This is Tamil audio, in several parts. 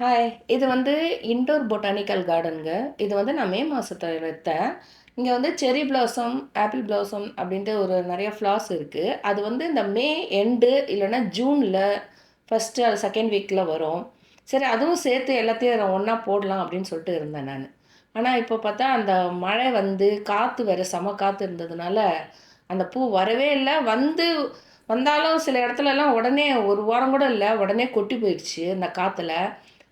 ஹாய். இது வந்து இன்டோர் பொட்டானிக்கல் கார்டனுங்க. இது வந்து நான் மே மாசத்துல எடுத்தேன். இங்க வந்து செர்ரி பிளாசம், ஆப்பிள் பிளாசம் அப்படின்ட்டு ஒரு நெறைய ஃப்ளார்ஸ் இருக்கு. அது வந்து இந்த மே எண்டு இல்லன்னா ஜூன்ல 1 ஆர் 2ண்ட் வீக்ல வரும். சரி அதுவும் சேர்த்து எல்லாத்தையும் ஒண்ணா போடலாம் அப்படின்னு சொல்லிட்டு இருந்தேன் நானு. ஆனா இப்போ பார்த்தா அந்த மழை வந்து காத்து வேற செம காத்து இருந்ததுனால, அந்த பூ வரவே இல்ல. வந்தாலும் சில இடத்துலலாம் உடனே 1 வாரம் கூட இல்ல. உடனே கொட்டி போயிடுச்சு அந்த காத்துல.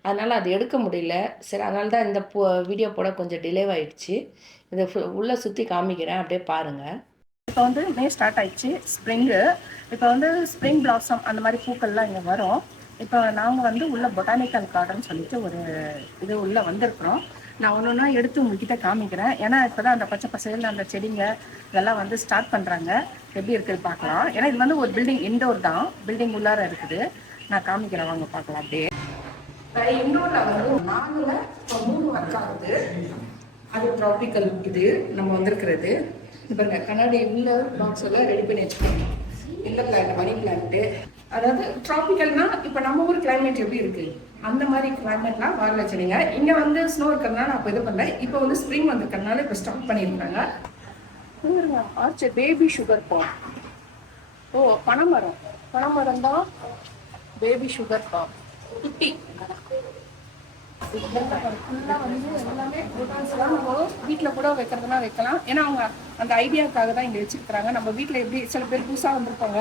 அதனால அது எடுக்க முடியல. சரி அதனால தான் இந்த வீடியோ போட கொஞ்சம் டிலேவாயிடுச்சு. இத உள்ள சுத்தி காமிக்கிறேன். அப்படியே பாருங்க. இப்போ வந்து மே ஸ்டார்ட் ஆயிடுச்சு. ஸ்ப்ரிங்கு. இப்போ வந்து ஸ்ப்ரிங் பிளாசம் அந்த மாரி பூக்கள்லாம் இங்க வரும். இப்போ நாங்க வந்து உள்ள பொட்டானிக்கல் கார்டன் சொல்லிட்டு ஒரு இது உள்ள வந்திருக்கிறோம். நான் ஒண்ணு ஒண்ணா எடுத்து உங்ககிட்ட காமிக்கிறேன். ஏன்னா இப்பதான் அந்த பச்சை பசேல்னு அந்த செடிங்க இதெல்லாம் வந்து ஸ்டார்ட் பண்றாங்க. எப்படி இருக்குன்னு பார்க்கலாம். ஏன்னா இது வந்து ஒரு பில்டிங் இன்டோர் தான். பில்டிங் உள்ளார இருக்குது. நான் காமிக்கிறேன் வாங்க பார்க்கலாம் அப்படியே. இண்டோர்ல வந்து 4ல இப்போ 3 ஒர்க் ஆகுது. அது ட்ராபிக்கல் இது நம்ம வந்திருக்கிறது. இப்போ கண்ணாடி உள்ள பாக்ஸ் எல்லாம் ரெடி பண்ணி வச்சுக்கோங்க. இந்த பிளான்ட் மணி பிளான்ட்டு, அதாவது ட்ராபிக்கல்னா இப்போ நம்ம ஊர் கிளைமேட் எப்படி இருக்கு அந்த மாதிரி கிளைமேட்லாம் வாழ வச்சுருங்க. இங்கே வந்து ஸ்னோ இருக்கிறதுனால அப்போ இது பண்ணல. இப்போ வந்து ஸ்ப்ரிங் வந்திருக்கிறதுனால இப்போ ஸ்டார்ட் பண்ணியிருக்காங்க. Archer baby sugar palm. ஓ பனைமரம். பனைமரம் தான் பேபி சுகர் பாம். குட்டி ஃபுல்லாக வந்து எல்லாமே பொட்டான்ஸ்லாம் நம்ம வீட்டில் கூட வைக்கிறதுனா வைக்கலாம். ஏன்னா அவங்க அந்த ஐடியாவுக்காக தான் இங்கே வச்சுருக்குறாங்க. நம்ம வீட்டில் எப்படி சில பேர் புதுசாக வந்திருப்பாங்க,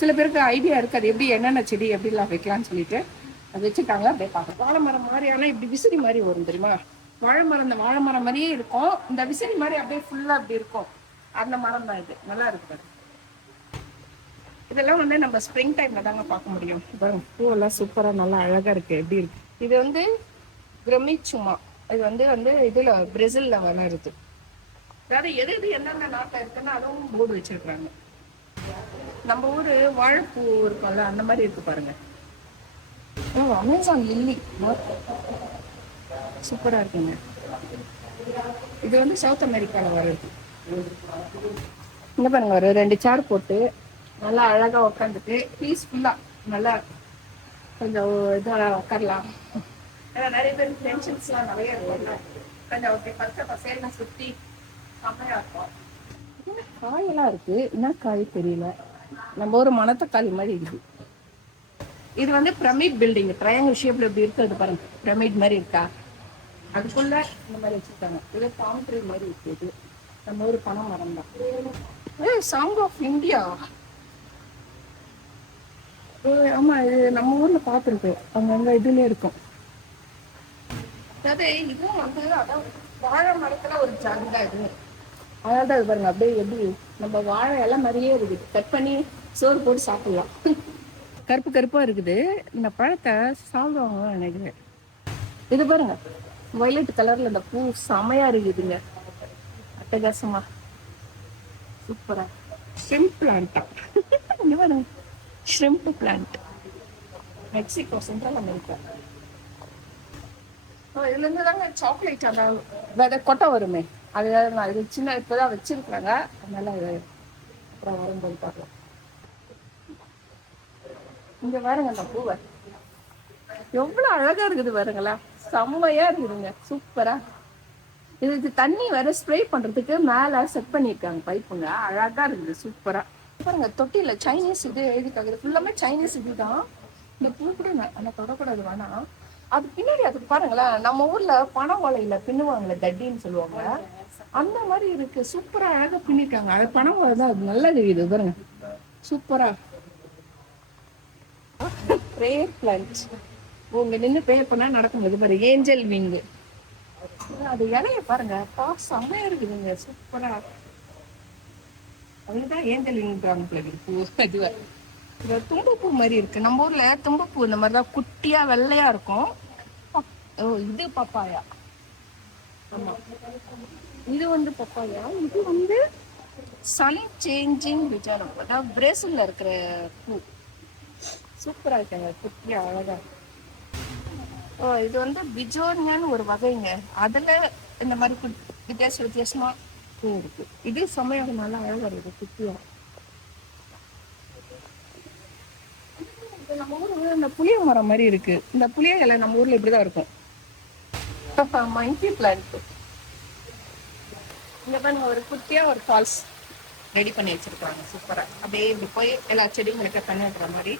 சில பேருக்கு ஐடியா இருக்காது எப்படி என்னென்ன செடி எப்படிலாம் வைக்கலாம்னு சொல்லிட்டு அது வச்சுருக்காங்க. அப்படியே பார்க்கலாம். வாழை மரம் மாதிரியான இப்படி விசிறி மாதிரி வரும் தெரியுமா? வாழை மரம் இந்த வாழை மரம் மாதிரியே இருக்கும். இந்த விசிறி மாதிரி அப்படியே ஃபுல்லாக அப்படி இருக்கும். அந்த மரம் தான் இது. நல்லா இருக்குது. இதெல்லாம் வந்து நம்ம ஸ்ப்ரிங் டைம்ல தாங்க பார்க்க முடியும். பூவெல்லாம் சூப்பராக நல்லா அழகாக இருக்குது. எப்படி இருக்கு இது வந்து கிரமிச்சுமா. இது வந்து இதுல பிரேசில்ல வளருது. அதாவது எது எது எந்தெந்த நாட்டில் இருக்குன்னு அதுவும் போர்டு வச்சிருக்காங்க. நம்ம ஊரு வாழைப்பூ இருக்கும்ல அந்த மாதிரி இருக்கு பாருங்க. அமேசான் லில்லி சூப்பரா இருக்குங்க. இது வந்து சவுத் அமெரிக்கால வருது. இங்க பாருங்க ஒரு 2 சேர் போட்டு நல்லா அழகா உட்காந்துட்டு பீஸ்ஃபுல்லா நல்லா கொஞ்சம் இதா உட்காரலாம். ஏன்னா நிறைய பேர் டென்ஷன்ஸ்லாம் நிறைய இருக்கும்ல. கொஞ்சம் அப்படி பச்சை பசேல்னு சுற்றி செம்மையா இருக்கும். காயெல்லாம் இருக்கு. என்ன காய் தெரியல. நம்ம ஒரு மணத்தக்காளி மாதிரி இருக்கு. இது வந்து பிரமிட் பில்டிங். ட்ரையாங்கிள் ஷேப்ல எப்படி இருக்குது பாருங்க. பிரமிட் மாதிரி இருக்கா? அதுக்குள்ள இந்த மாதிரி வச்சிருக்காங்க. இது பாம் ட்ரீ மாதிரி இருக்கு. இது நம்ம ஒரு பனை மரம் தான். Song of India. ஆமா இது நம்ம ஊர்ல பார்த்துருக்கோம். அங்கங்க இதுல இருக்கும். அதாவது இதுவும் வந்து அதான் வாழை மரத்துல ஒரு ஜாதிதான் இது. அதாவது அது பாருங்க அப்படியே எப்படி நம்ம வாழை எல்லாம் மாதிரியே இருக்குது. கட் பண்ணி சோறு போட்டு சாப்பிடலாம். கருப்பு கருப்பா இருக்குது. இந்த பழத்தை சாப்பிடுவாங்க நினைக்கிறேன். இது பாருங்க வயலட் கலர்ல இந்த பூ செமையா இருக்குதுங்க. அட்டகாசமா சூப்பரா. ஷ்ரிம்ப் பிளான்டா. பாருங்க shrimp plant. Mexico, central America. இதுல இருந்து தாங்க சாக்லேட் அந்த விதை கொட்டை வருமே. அது நான் இது சின்ன இப்பதான் வச்சிருக்கிறாங்க. அதனால அப்புறம் வரும்போது பார்க்கலாம். இங்க பாருங்க அந்த பூவை எவ்வளவு அழகா இருக்குது பாருங்களா. செம்மையா இருக்குதுங்க. சூப்பரா. இதுக்கு தண்ணி வேற ஸ்ப்ரே பண்றதுக்கு மேல செட் பண்ணிருக்காங்க பைப்புங்க. அழகா இருக்குது. சூப்பரா பாருங்க. தொட்டில சைனீஸ் இது எழுதிக்காங்க. இது ஃபுல்லாமே சைனீஸ் இதுதான். இந்த பூ கூட நான் தொடக்கூடாது வேணாம். அது பின்னாடி அதுக்கு பாருங்களேன். நம்ம ஊர்ல பனை ஓலையில பின்னுவாங்கல்ல தட்டின்னு சொல்லுவாங்க. அந்த மாதிரி இருக்கு. சூப்பரா அழகா பின்னிருக்காங்க. அது பனை ஓலை தான். அது நல்லா தெரியுது பாருங்க. சூப்பரா. Prayer plant. உங்க நின்று ப்ரேயர் பண்ணா நடக்கும். இது பாரு ஏஞ்சல் விங். அது இலைய பாருங்க. செம்மையா இருக்குதுங்க. சூப்பரா. அதுதான் ஏஞ்சல் விங்கிறாங்க. இதுவா தும்பப்பூ மாதிரி இருக்கு. நம்ம ஊர்ல தும்பப்பூ இந்த மாதிரிதான் குட்டியா வெள்ளையா இருக்கும். ஓ இது பப்பாயா. ஆமா இது வந்து பப்பாயா. இது வந்து சன் சேஞ்சிங் விஜயம். அதாவது பிரேசில்ல இருக்கிற பூ. சூப்பரா இருக்காங்க. குட்டியா அழகா. இது வந்து பிஜோர்னியான்னு ஒரு வகைங்க. அதுல இந்த மாதிரி வித்தியாசமா பூ இருக்கு. இது சமயம் நல்லா அழகா இருக்கு. குட்டியா நம்ம ஊரு இந்த புளிய மரம் மாதிரி இருக்கு. இந்த புளிய இலை நம்ம ஊர்ல இப்படிதான் இருக்கும். மங்கி பிளான்ட். இங்க பாருங்க ஒரு குட்டியா ஒரு ஃபால்ஸ் ரெடி பண்ணி வச்சிருக்காங்க சூப்பரா. அப்படியே இப்படி போய் எல்லா செடியும் இருக்க தண்ணி விட்டுற மாதிரி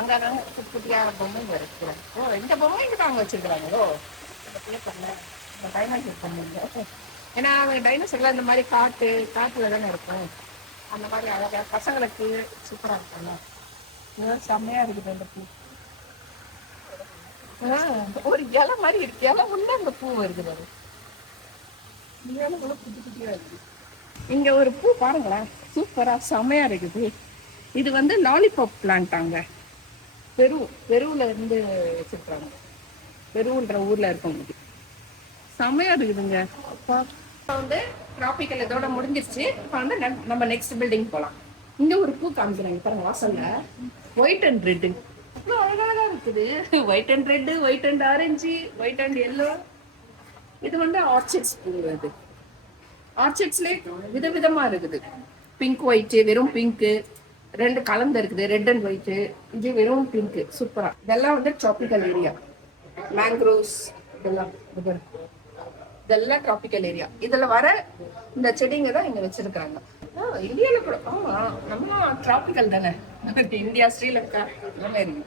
அங்கங்க குட்டி குட்டியா பொம்மை இருக்கு. ஓ இந்த பொம்மை இங்க அங்க வச்சிருக்காங்களோ. டைனோசர் பண்ணுங்க. ஏன்னா அவங்க டைனோசர்ல இந்த மாதிரி காட்டுல தானே இருக்கும். அந்த மாதிரி அழகா பசங்களுக்கு சூப்பரா இருக்கும்ல. செம்மையா இருக்குது அந்த பூ. ஒரு இலை மாதிரி இருக்கு. இலை உள்ள அந்த பூ இருக்குது. அது இலை கூட குட்டி குட்டியா இருக்கு. இங்க ஒரு பூ பாருங்களேன், சூப்பரா செம்மையா இருக்குது. இது வந்து லாலிபாப் பிளான்ட். அங்க பெருவுல இருந்து வச்சிருக்காங்க. பெருவுன்ற ஊர்ல இருக்கவங்க. செம்மையா இருக்குதுங்க. அப்பா வந்து டிராபிக்கல் இதோட முடிஞ்சிருச்சு. இப்போ வந்து நம்ம நெக்ஸ்ட் பில்டிங் போகலாம். இங்க ஒரு பூ காமிக்கிறாங்க பாருங்க வாசல்ல. ஒயிட் அண்ட் ரெட் அவ்வளோ அழகழகா இருக்குது. White and red, white and orange, white and yellow. இது வந்து ஆர்ச்சிட்ஸ் பூ. இது ஆர்ச்சிட்ஸ்லேயே விதவிதமா இருக்குது. பிங்க் ஒயிட், வெறும் பிங்க்கு, ரெண்டு கலந்து இருக்குது. ரெட் அண்ட் ஒயிட், இது வெறும் பிங்க். சூப்பரா. இதெல்லாம் வந்து ட்ராபிக்கல் ஏரியா. மேங்க்ரோவ்ஸ் இதெல்லாம் ட்ராபிக்கல் ஏரியா. இதுல வர இந்த செடிங்க தான் இங்க வச்சிருக்காங்க. இந்தியால கூட ஆமா நம்ம டிராபிக்கல் தானே. இந்தியா, ஸ்ரீலங்கா எல்லாமே இருக்கு.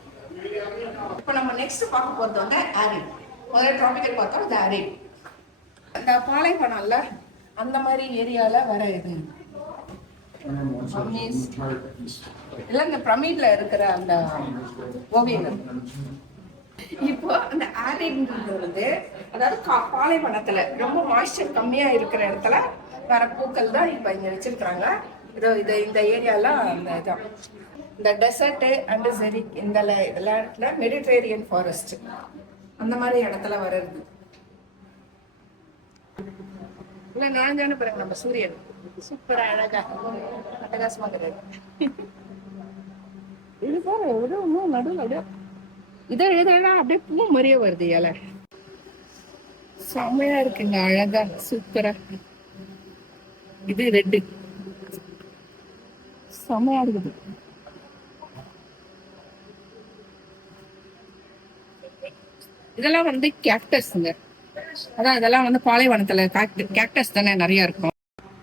இப்ப நம்ம நெக்ஸ்ட் பார்க்க போறது வந்து ஆரிட். முதல்ல டிராபிக்கல் பார்த்தோம், இது ஆரிட். அந்த பாலைவனம்ல அந்த மாதிரி ஏரியால வர இது எல்லாம் இந்த பிரமிட்ல இருக்கிற அந்த ஓவியங்கள். இப்போ அந்த ஆரிட்ன்றது வந்து அதாவது பாலைவனத்துல ரொம்ப மாய்ஸ்சர் கம்மியா இருக்கிற இடத்துல வர பூக்கள் தான் இப்ப இங்க வச்சிருக்காங்க. இந்த ஏரியால அந்த இதான் இந்த டெசர்ட் அண்ட் ஜெரிக் இந்த இடத்துல மெடிட்டரேனியன் ஃபாரஸ்ட் அந்த மாதிரி இடத்துல வர்றது. இல்ல நான் தானே பாருங்க நம்ம சூரியன் சூப்பரா அழகா அட்டகாசமா கிடையாது. இது பாரு இன்னும் நடுவில் இதெல்லாம் அப்படியே பூ மாதிரியே வருது. இலை செம்மையா இருக்குங்க, அழகா சூப்பரா. இது ரெட்டு செம்மையா இருக்குது. இதெல்லாம் வந்து கேக்டஸ்ங்க. அதான் இதெல்லாம் வந்து பாலைவனத்துல கேக்டஸ் தானே நிறைய இருக்கும்.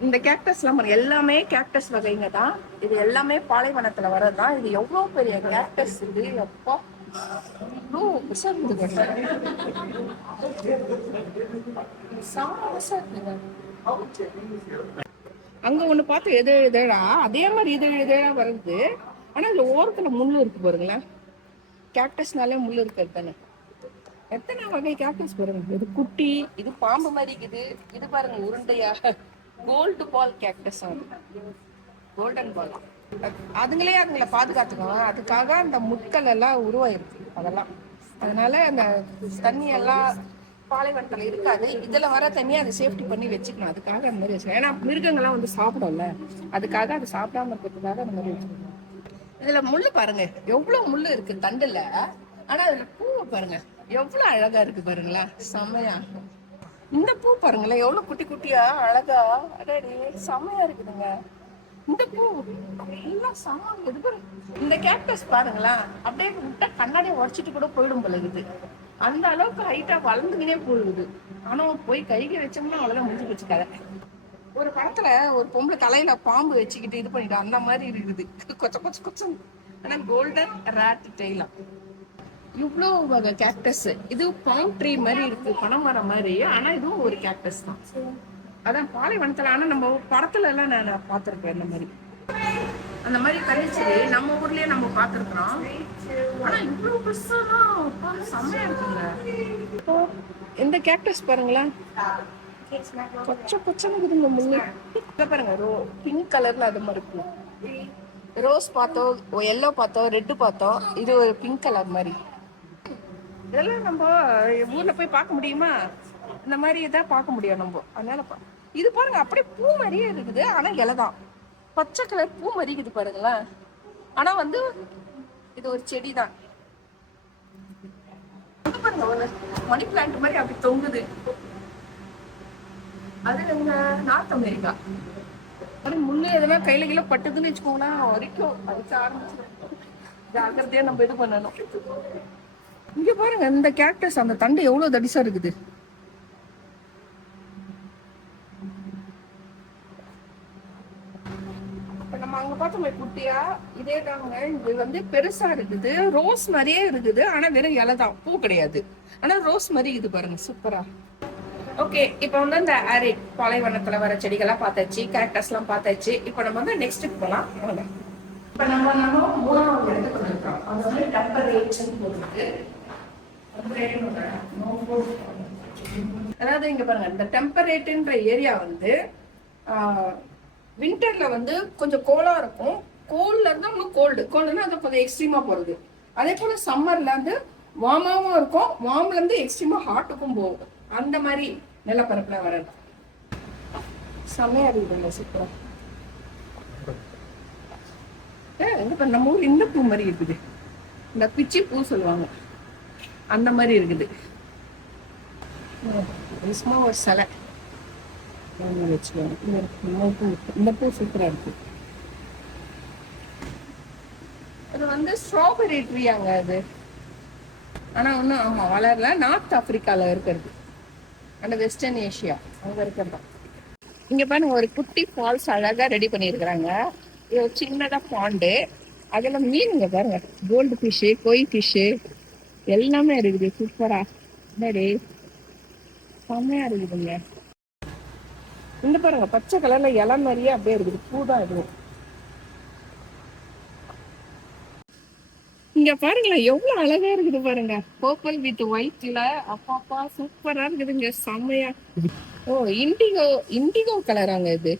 இந்த கேக்டஸ் எல்லாம் எல்லாமே கேக்டஸ் வகைங்க தான். இது எல்லாமே பாலைவனத்துல வர்றதுதான். இது எவ்வளவு பெரிய கேக்டஸ் இது. எப்போ அங்க ஒண்ணு பார்த்து எது இதழா அதே மாதிரி இதழா வருது. ஆனா இதுல ஓரத்துல முள்ளு இருக்கு பாருங்களேன். கேக்டஸ்னாலே முள்ளு இருக்கிறது தானே. எத்தனை வகை கேக்டஸ் பாருங்க. இது குட்டி, இது பாம்பு மாதிரி இருக்குது. இது பாருங்க உருண்டையா gold ball cactus. Golden ball அதுங்கள பாதுகாத்துக்கணும். அதுக்காக அந்த முட்கள் எல்லாம் உருவாயிருக்கு அதெல்லாம். அதனால அந்த தண்ணி எல்லாம் பாலைவனத்துல இருக்காது. இதுல வர தண்ணியை அதை சேஃப்டி பண்ணி வச்சுக்கணும். அதுக்காக அந்த மாதிரி வச்சுக்கணும். ஏன்னா மிருகங்கள்லாம் வந்து சாப்பிடும்ல, அதுக்காக அது சாப்பிடாம இருக்கிறதுக்காக அந்த மாதிரி வச்சுக்கணும். இதுல முள்ளு பாருங்க, எவ்வளவு முள்ளு இருக்கு தண்டுல. ஆனா அதுல பூ பாருங்க எவ்வளவு அழகா இருக்கு பாருங்களா, செம்மையா. இந்த பூ பாருங்களேன் எவ்வளவு குட்டி குட்டியா அழகா, அடடே செம்மையா இருக்குதுங்க. இந்த பூ எல்லாம் சாமான். இந்த கேக்டஸ் பாருங்களா, அப்படியே விட்டா கண்ணாடியை உடச்சிட்டு கூட போயிடும் போல இருக்குது. அந்த அளவுக்கு ஹைட்டா வளர்ந்துக்கினே போயிடுது. ஆனா போய் கைக்கு வச்சோம்னா அவ்வளவுதான் முடிஞ்சு வச்சுக்காத. ஒரு படத்துல ஒரு பொம்பளை தலையில பாம்பு வச்சுக்கிட்டு இது பண்ணிட்டு அந்த மாதிரி இருக்குது. கொச்சம். ஆனா கோல்டன் ராட் டெய்லாம். இவ்வளோ வகை கேக்டஸ். இது பாம் ட்ரீ மாதிரி இருக்கு, பனைமரம் மாதிரி. ஆனா இதுவும் ஒரு கேக்டஸ் தான். அதான் பாலைவனத்துல. ஆனா நம்ம படத்துல எல்லாம் நான் பார்த்திருக்கேன் இந்த மாதிரி. அந்த மாதிரி கழிச்செடி நம்ம ஊர்லயே நம்ம பார்த்திருக்கிறோம். ஆனா இவ்வளவு பெருசாலாம் செம்மையா இருக்குங்க. இப்போ இந்த கேக்டஸ் பாருங்களேன், கொச்சம் இருக்குதுங்க முள்ளு. பாருங்க பிங்க் கலர்ல அது மாதிரி இருக்கு. ரோஸ் பார்த்தோம், எல்லோ பார்த்தோம், ரெட்டு பார்த்தோம். இது ஒரு பிங்க் கலர் மாதிரி. இதெல்லாம் நம்ம ஊர்ல போய் பார்க்க முடியுமா? இந்த மாதிரி இதான் பார்க்க முடியும் நம்ம. அதனால இது பாருங்க அப்படியே பூ மாதிரியே இருக்குது. ஆனா இலைதான் பச்சை கலர் பூ மாதிரி இருக்குது பாருங்களேன். ஆனா வந்து இது ஒரு செடி தான். பாருங்க ஒரு மணி பிளான்ட் மாதிரி அப்படி தொங்குது. அது இந்த நார்த் அமெரிக்கா. முள்ளு எதனா கையில கீழே பட்டுதுன்னு வச்சுக்கோங்களேன், வரைக்கும் அடிக்க ஆரம்பிச்சிடும். ஜாக்கிரதையா நம்ம இது பண்ணணும். இங்க பாருங்க, இந்த கேக்டஸ் அந்த தண்டு எவ்வளவு தடிசா இருக்குது. நம்ம அங்க பார்த்தோமே குட்டியா, இதே தாங்க. இது வந்து பெருசா இருக்குது, ரோஸ் மாதிரியே இருக்குது. ஆனா வெறும் இலை தான், பூ கிடையாது. ஆனா ரோஸ் மாதிரி இது பாருங்க, சூப்பரா. ஓகே, இப்போ வந்து இந்த ஆரிட் பாலைவனத்துல வர செடிகள்லாம் பார்த்தாச்சு, கேக்டஸ் எல்லாம் பார்த்தாச்சு. இப்போ நம்ம வந்து நெக்ஸ்ட் போலாம். இப்போ நம்ம மூணாவது இடத்துக்கு வந்திருக்கோம். அது வந்து டெம்பரேச்சர் போட்டுருக்கு. அதாவது இங்க பாருங்க, இந்த டெம்பரேட்ன்ற ஏரியா வந்து வின்டர்ல வந்து கொஞ்சம் கோலா இருக்கும். கோல்ட்ல இருந்தா இன்னும் கோல்டுனா அது கொஞ்சம் எக்ஸ்ட்ரீமா போறது. அதே போல சம்மர்ல வந்து வார்மாவும் இருக்கும், வார்ம்ல இருந்து எக்ஸ்ட்ரீமா ஹாட்டுக்கும் போகும். அந்த மாதிரி நிலப்பரப்புல வரது செமையா இருக்குது. சூப்பரா நம்ம ஊர் இந்த பூ மாதிரி இருக்குது, இந்த பிச்சி பூ சொல்லுவாங்க, அந்த மாதிரி இருக்குது. ஒரு சிலை வச்சுக்கோங்க. இந்த பூ சூப்பரா இருக்கு. அது வந்து ஸ்ட்ராபெரி ட்ரீயாங்க அது. ஆனா ஒன்றும் ஆமா வளரல. நார்த் ஆப்பிரிக்கால இருக்கிறது, அந்த வெஸ்டர்ன் ஏஷியா அங்க இருக்கிறதா. இங்க பாருங்க, ஒரு குட்டி ஃபால்ஸ் அழகா ரெடி பண்ணிருக்கிறாங்க. இது ஒரு சின்னதா பாண்டு. அதுல மீனுங்க பாருங்க, கோல்டு ஃபிஷ்ஷு, கொய் ஃபிஷ்ஷு எல்லாமே இருக்குது. சூப்பரா என்னடி செம்மையா இருக்குதுங்க. இந்த பாருங்க, பச்சை கலர்ல இலை மாதிரியே அப்படியே இருக்குது, பூ தான் இருக்குது. இங்க பாருங்களேன், எவ்வளவு அழகா இருக்குது பாருங்க, பர்பிள் வித் ஒயிட்ல. அப்பாப்பா சூப்பரா இருக்குதுங்க, செம்மையா. ஓ, இண்டிகோ கலராங்க இது.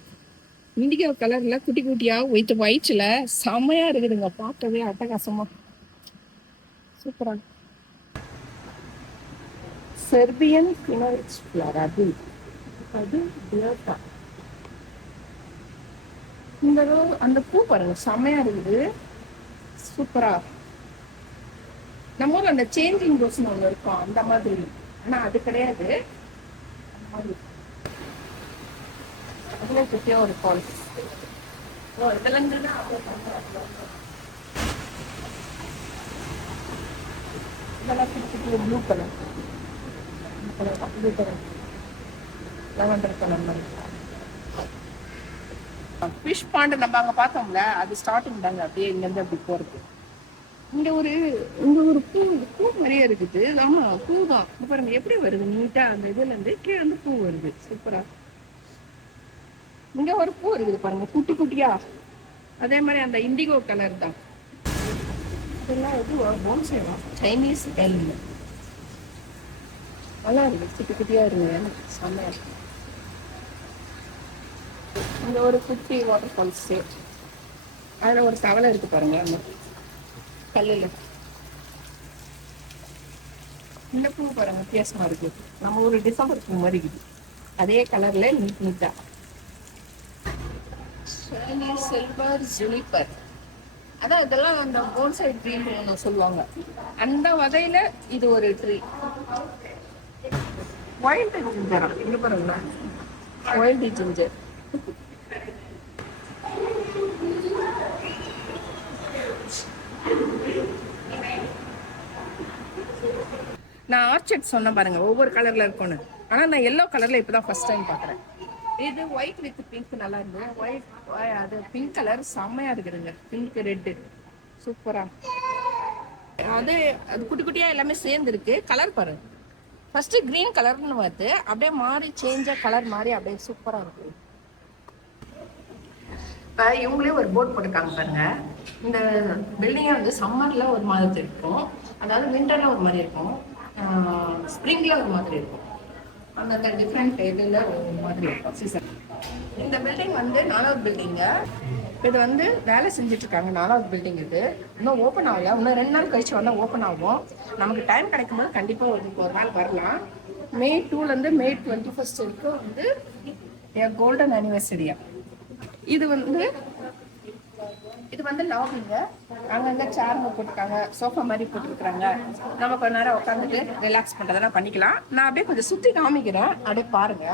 இண்டிகோ கலர்ல குட்டி குட்டியா வித் ஒயிட்ல செம்மையா இருக்குதுங்க, பார்க்கவே அட்டகாசமா சூப்பரா. செர்பியன் ஃபினோலிக்ஸ் ஃப்ளவர், அது இந்த அந்த பூ பாருங்க, செம்மையா இருக்குது, சூப்பரா. நம்ம ஊர்ல அந்த சேஞ்சிங் ரோஸ்னு ஒண்ணு இருக்கும், அந்த மாதிரி. ஆனா அது கிடையாது. அதுல குட்டியா ஒரு ஃபால்ஸ். இதுல இருந்து ப்ளூ கலர், லெவண்டர் கலர் மாதிரி. ஃபிஷ் பாண்ட் நம்ம அங்க பார்த்தோம்ல, அது ஸ்டார்டிங் தாங்க. அப்படியே இங்க இருந்து அப்படி போறது. இங்க ஒரு பூ மாதிரியே இருக்குது. ஆமா, பூ தான். பாருங்க எப்படி வருது நீட்டா, அந்த இதுல இருந்து கீழே வந்து பூ வருது, சூப்பரா. இங்க ஒரு பூ இருக்குது பாருங்க, குட்டி குட்டியா. அதே மாதிரி அந்த இண்டிகோ கலர் தான். இதெல்லாம் போன்சேவா, சைனீஸ் டைம்ல நல்லா இருக்கு, குட்டி குட்டியா இருக்கு, செம்மையா இருக்கு. இங்க ஒரு குட்டி வாட்டர் ஃபால்ஸ், அதுல ஒரு தவளை இருக்கு பாருங்க அந்த கல்லுல. இந்த பூ பாருங்க, வித்தியாசமா இருக்கு. நம்ம ஒரு டிசம்பர் பூ மாதிரி இருக்குது, அதே கலர்ல நீட்டா. சில்வர் ஜூனிப்பர், அதான் இதெல்லாம் அந்த போன்சை ட்ரீன்னு சொல்லுவாங்க. அந்த வகையில இது ஒரு ட்ரீ. வைல்டு ஜிஞ்சர், இங்க பாருங்க, வைல்டு ஜிஞ்சர். நான் ஆர்ச்சர்ட் சொன்ன பாருங்க, ஒவ்வொரு கலர்ல இருக்கும்னு. ஆனா நான் எல்லோ கலர்ல இப்பதான் ஃபர்ஸ்ட் டைம் பாக்குறேன். இது ஒயிட் வித் பிங்க் நல்லா இருந்து, ஒயிட் அது பிங்க் கலர் செம்மையா இருக்குதுங்க, பிங்க் ரெட்டு சூப்பரா. அது குட்டி குட்டியா எல்லாமே சேர்ந்து இருக்கு. கலர் பாருங்க, ஃபர்ஸ்ட் கிரீன் கலர்னு பார்த்து அப்படியே மாறி சேஞ்சா கலர் மாறி அப்படியே சூப்பரா இருக்கு. இப்போ இவங்களே ஒரு போர்ட் போட்டிருக்காங்க பாருங்க. இந்த பில்டிங்கை வந்து சம்மர்ல ஒரு மாதிரி இருக்கும், அதாவது விண்டர்ல ஒரு மாதிரி இருக்கும், ஸ்ப்ரிங்ல ஒரு மாதிரி இருக்கும். அந்த டிஃப்ரெண்ட் இதில் ஒரு மாதிரி இருக்கும் சீசன். இந்த பில்டிங் வந்து 4வது பில்டிங்க. இது வந்து வேலை செஞ்சுட்டு இருக்காங்க, 4வது பில்டிங். இது இன்னும் ஓப்பன் ஆகல, இன்னும் 2 நாள் கழிச்சு வந்தால் ஓப்பன் ஆகும். நமக்கு டைம் கிடைக்கும் போது கண்டிப்பாக ஒரு நாள் வரலாம். May 2லேருந்து May 21 வரைக்கும் வந்து என் கோல்டன் அனிவர்சரியா. இது வந்து லாபிங்க. அங்கங்க சேர்ங்க போட்டுருக்காங்க, சோஃபா மாதிரி போட்டுருக்காங்க. நம்ம கொஞ்ச நேரம் உட்காந்துட்டு ரிலாக்ஸ் பண்றதெல்லாம் பண்ணிக்கலாம். நான் அப்படியே கொஞ்சம் சுத்தி காமிக்கிறேன், அப்படியே பாருங்க.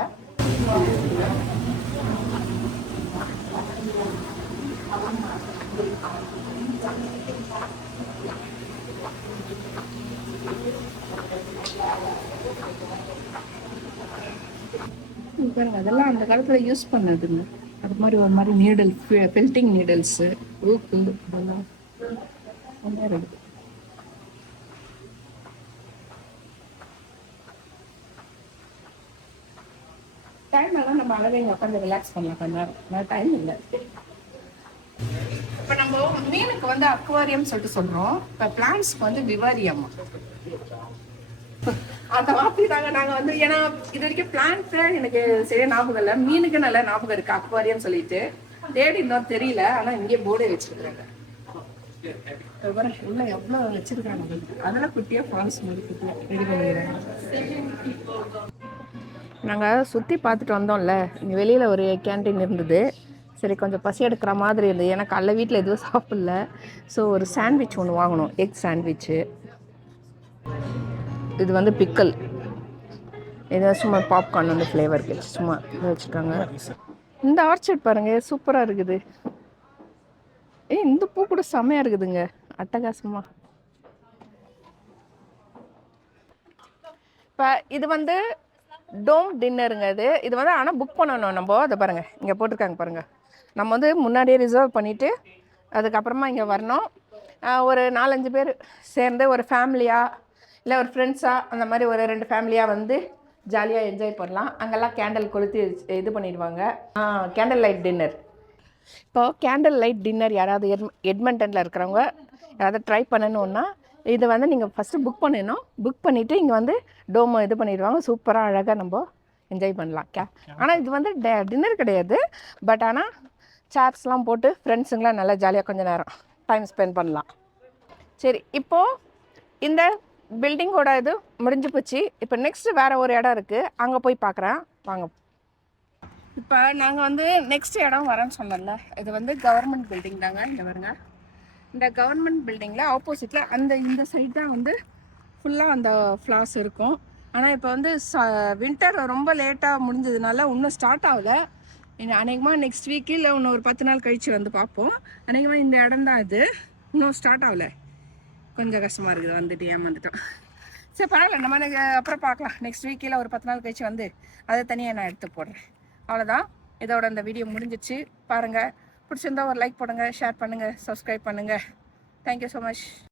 பாருங்க, அதெல்லாம் அந்த காலத்தில் யூஸ் பண்ணதுங்க. அது மாதிரி ஒரு மாதிரி நீடல், பெல்ட்டிங் நீடல்ஸு, ஊக்கு இதெல்லாம் இருக்குது. டைம் எல்லாம் நம்ம அளவே இங்கே உட்காந்து ரிலாக்ஸ் பண்ணலாம் கொஞ்ச நேரம். டைம் இல்லை. இப்போ நம்ம மீனுக்கு வந்து அக்வாரியம் சொல்லிட்டு சொல்கிறோம். இப்போ பிளான்ஸ்க்கு வந்து விவாரியம். அந்த வார்த்தை தாங்க நாங்கள் வந்து, ஏன்னா இது வரைக்கும் பிளான்ஸை எனக்கு சரியா ஞாபகம் இல்லை. மீனுக்கு நல்ல ஞாபகம் இருக்கு அக்வாரியம் சொல்லிட்டு. தேடி இன்னும் தெரியல. ஆனால் இங்கே போர்டே வச்சிருக்காங்க. உள்ள எவ்வளோ வச்சிருக்காங்க. அதெல்லாம் குட்டியாக ஃபால்ஸ் மாதிரி குட்டியாக ரெடி பண்ணிடுறாங்க. நாங்கள் சுற்றி பார்த்துட்டு வந்தோம்ல, இங்கே வெளியில் ஒரு கேன்டீன் இருந்தது. சரி கொஞ்சம் பசி எடுக்கிற மாதிரி இருந்தது. ஏன்னா காலைல வீட்டில் எதுவும் சாப்பிடல. ஸோ ஒரு சாண்ட்விச் ஒன்று வாங்கணும், எக் சாண்ட்விச்சு. இது வந்து பிக்கல். இது சும்மா பாப்கார்ன் வந்து ஃப்ளேவருக்கு சும்மா வச்சுருக்காங்க. இந்த ஆர்ச்சர்ட் பாருங்கள், சூப்பராக இருக்குது. இந்த பூ கூட செம்மையாக இருக்குதுங்க, அட்டகாசமாக. இப்போ இது வந்து டோம் டின்னருங்க. இது வந்து ஆனால் புக் பண்ணணும் நம்ம. அதை பாருங்கள், இங்கே போட்டிருக்காங்க பாருங்கள். நம்ம வந்து முன்னாடியே ரிசர்வ் பண்ணிவிட்டு அதுக்கப்புறமா இங்கே வரணும். ஒரு 4-5 பேர் சேர்ந்து ஒரு ஃபேமிலியாக இல்லை ஒரு ஃப்ரெண்ட்ஸாக அந்த மாதிரி ஒரு 2 ஃபேமிலியாக வந்து ஜாலியாக என்ஜாய் பண்ணலாம். அங்கெல்லாம் கேண்டில் கொளுத்தி இது பண்ணிடுவாங்க. Candle light dinner. இப்போது கேண்டில் லைட் டின்னர் யாராவது எட்மண்டனில் இருக்கிறவங்க யாராவது ட்ரை பண்ணணுன்னா இது வந்து நீங்கள் ஃபஸ்ட்டு புக் பண்ணணும். புக் பண்ணிவிட்டு இங்கே வந்து டோமோ இது பண்ணிடுவாங்க. சூப்பராக அழகாக நம்ம என்ஜாய் பண்ணலாம். ஆனால் இது வந்து டின்னர் கிடையாது. பட் ஆனால் சேர்ஸ்லாம் போட்டு ஃப்ரெண்ட்ஸுங்களாம் நல்லா ஜாலியாக கொஞ்சம் நேரம் டைம் ஸ்பெண்ட் பண்ணலாம். சரி, இப்போது இந்த பில்டிங்கோட இது முடிஞ்சு போச்சு. இப்போ நெக்ஸ்ட்டு வேறு ஒரு இடம் இருக்குது, அங்கே போய் பார்க்குறேன் வாங்க. இப்போ நாங்கள் வந்து நெக்ஸ்ட் இடம் வரேன்னு சொன்னோம்ல, இது வந்து கவர்மெண்ட் பில்டிங் தாங்க. இங்கே வருங்க, இந்த கவர்மெண்ட் பில்டிங்கில் ஆப்போசிட்டில் இந்த சைட் தான் வந்து ஃபுல்லாக அந்த ஃப்ளார்ஸ் இருக்கும். ஆனால் இப்போ வந்து வின்டர் ரொம்ப லேட்டாக முடிஞ்சதுனால இன்னும் ஸ்டார்ட் ஆகலை. அநேகமாக நெக்ஸ்ட் வீக்கு இல்லை இன்னும் ஒரு 10 நாள் கழித்து வந்து பார்ப்போம். அநேகமாக இந்த இடம் தான் இது, இன்னும் ஸ்டார்ட் ஆகலை. கொஞ்சம் கஷ்டமாக இருக்குது, வந்துட்டு ஏமாந்துட்டோம். சரி பரவாயில்ல, நம்ம அப்புறம் பார்க்கலாம். நெக்ஸ்ட் வீக்கில் ஒரு 10 நாள் கழிச்சு வந்து அதை தனியாக நான் எடுத்து போடுறேன். அவ்வளோதான், இதோட இந்த வீடியோ முடிஞ்சிச்சு. பாருங்கள், பிடிச்சிருந்தா ஒரு லைக் போடுங்க, ஷேர் பண்ணுங்கள், சப்ஸ்கிரைப் பண்ணுங்கள். Thank you so much.